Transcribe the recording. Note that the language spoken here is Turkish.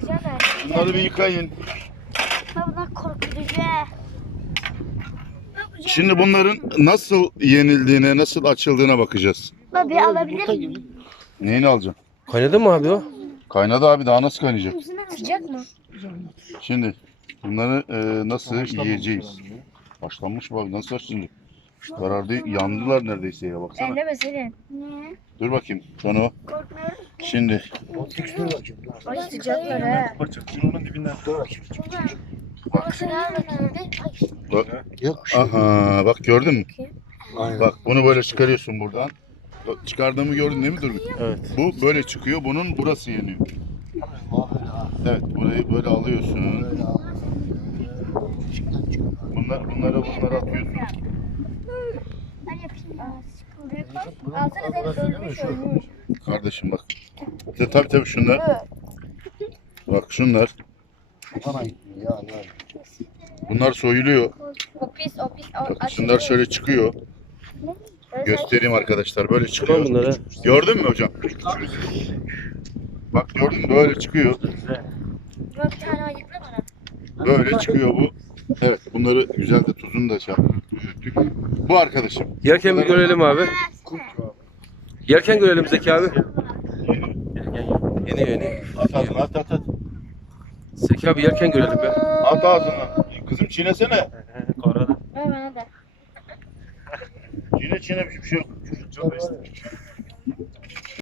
Yıkayacağım ben. Bunları bir yıkayın. Bunlar korkutucu. Şimdi bunların nasıl yenildiğine, nasıl açıldığına bakacağız. Baba bir alabilir miyim? Neyini alacaksın? Kaynadı mı abi o? Kaynadı abi daha nasıl kaynayacak? Sıcak mı? Şimdi bunları e, nasıl yiyeceğiz? Başlanmış mı abi? Nasıl açılacak? Karardı, yandılar neredeyse ya baksana. Elleme senin. Niye? Dur bakayım. Sonra Korkmuyorum. şimdi Ay sıcaklar ha. Şunun dibinden. Baba şunu al bakayım bir. Ay. Yok. aha bak gördün mü? Aynen. Bak bunu böyle çıkarıyorsun buradan. Bak, Çıkardığımı gördün değil mi Durgun? Evet. Bu böyle çıkıyor. Bunun burası yeniyor. Evet burayı böyle alıyorsun. Bunlar, bunları bunları atıyorsun. Ben yapayım. Alsana ölmüş. Kardeşim bak. İşte tabii tabii şunlar. Bak şunlar. Bana gitmiyor ya. Allah. Bunlar soyuluyor. O pis o pis. O, Bak şunlar şöyle çıkıyor. Göstereyim arkadaşlar. Böyle çıkıyor. bunları. Gördün mü hocam? Bak gördün mü? Böyle çıkıyor. Bak bir tane ayıkla bana. Böyle çıkıyor bu. Evet bunları güzel de tuzunu da şey yaptık. Bu arkadaşım. Yerken bir görelim abi. Yerken görelim Zeki abi. Yeni yeni. At at at at. Zeki abi yerken görelim be. At ağzına. Kızım çiğnesene. Karada. Ver bana da. Çiğne çiğne bir şey yok. Çok istedim.